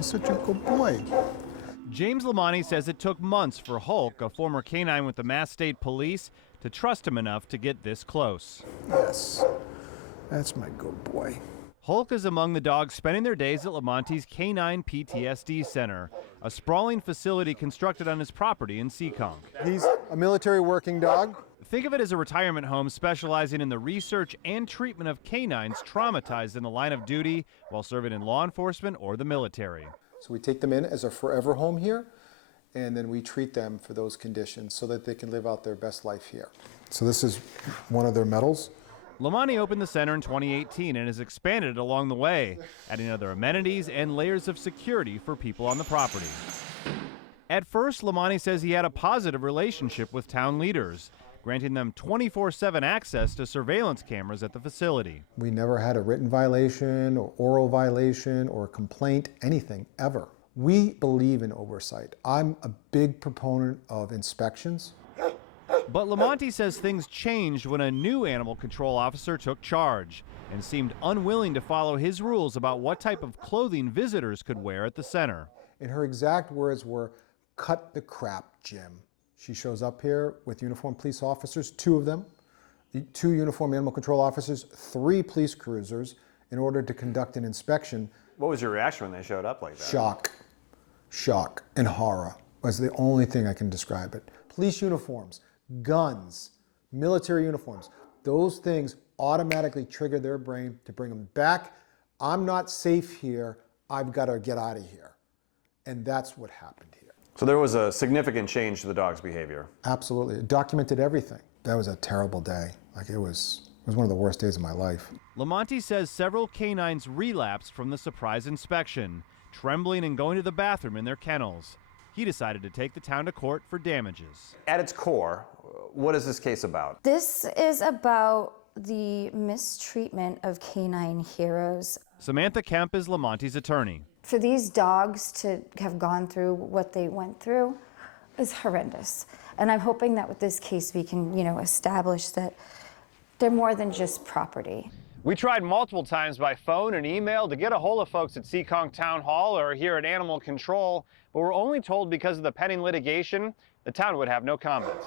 He's such a good boy. James Lamonti says it took months for Hulk, a former canine with the Mass State Police, to trust him enough to get this close. Yes, that's my good boy. Hulk is among the dogs spending their days at Lamonti's Canine PTSD Center, a sprawling facility constructed on his property in Seekonk. He's a military working dog. Think of it as a retirement home specializing in the research and treatment of canines traumatized in the line of duty while serving in law enforcement or the military. So we take them in as a forever home here, and then we treat them for those conditions so that they can live out their best life here. So this is one of their medals. Lamonti opened the center in 2018 and has expanded it along the way, adding other amenities and layers of security for people on the property. At first, Lamonti says he had a positive relationship with town leaders, granting them 24/7 access to surveillance cameras at the facility. We never had a written violation or oral violation or complaint, anything, ever. We believe in oversight. I'm a big proponent of inspections. But Lamonti says things changed when a new animal control officer took charge and seemed unwilling to follow his rules about what type of clothing visitors could wear at the center. And her exact words were, "Cut the crap, Jim." She shows up here with uniformed police officers, 2 of them, 2 uniformed animal control officers, 3 police cruisers, in order to conduct an inspection. What was your reaction when they showed up like that? Shock, and horror was the only thing I can describe it. Police uniforms, guns, military uniforms, those things automatically trigger their brain to bring them back. I'm not safe here, I've got to get out of here. And that's what happened here. So there was a significant change to the dog's behavior. Absolutely, it documented everything. That was a terrible day. It was one of the worst days of my life. Lamonti says several canines relapsed from the surprise inspection, trembling and going to the bathroom in their kennels. He decided to take the town to court for damages. At its core, what is this case about? This is about the mistreatment of canine heroes. Samantha Kemp is Lamonti's attorney. For these dogs to have gone through what they went through is horrendous. And I'm hoping that with this case we can, establish that they're more than just property. We tried multiple times by phone and email to get a hold of folks at Seekonk Town Hall or here at Animal Control, but we're only told because of the pending litigation, the town would have no comments.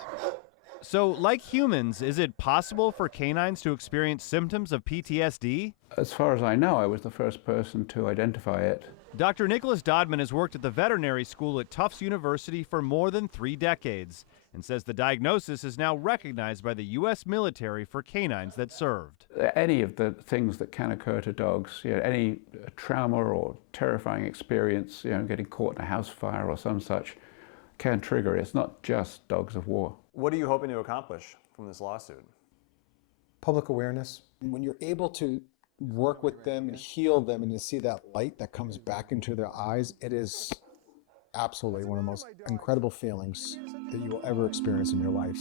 So, like humans, is it possible for canines to experience symptoms of PTSD? As far as I know, I was the first person to identify it. Dr. Nicholas Dodman has worked at the veterinary school at Tufts University for more than 3 decades and says the diagnosis is now recognized by the U.S. military for canines that served. Any of the things that can occur to dogs, any trauma or terrifying experience, getting caught in a house fire or some such, can trigger it. It's not just dogs of war. What are you hoping to accomplish from this lawsuit? Public awareness. When you're able to work with them and heal them and to see that light that comes back into their eyes, it is absolutely one of the most incredible feelings that you will ever experience in your life.